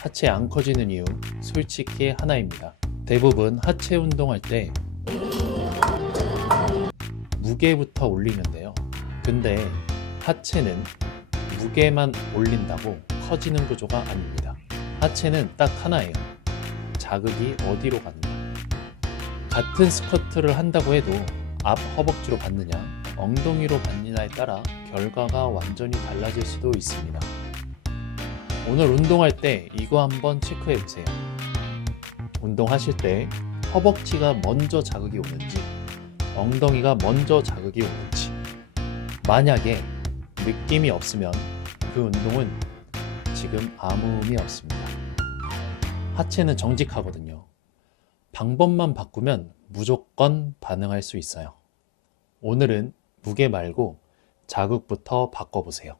하체 안 커지는 이유 솔직히 하나입니다. 대부분 하체 운동할 때 무게부터 올리는데요. 근데 하체는 무게만 올린다고 커지는 구조가 아닙니다. 하체는 딱 하나예요. 자극이 어디로 가느냐. 같은 스쿼트를 한다고 해도 앞 허벅지로 받느냐, 엉덩이로 받느냐에 따라 결과가 완전히 달라질 수도 있습니다. 오늘 운동할 때 이거 한번 체크해 보세요. 운동하실 때 허벅지가 먼저 자극이 오는지, 엉덩이가 먼저 자극이 오는지. 만약에 느낌이 없으면 그 운동은 지금 아무 의미 없습니다. 하체는 정직하거든요. 방법만 바꾸면 무조건 반응할 수 있어요. 오늘은 무게 말고 자극부터 바꿔보세요.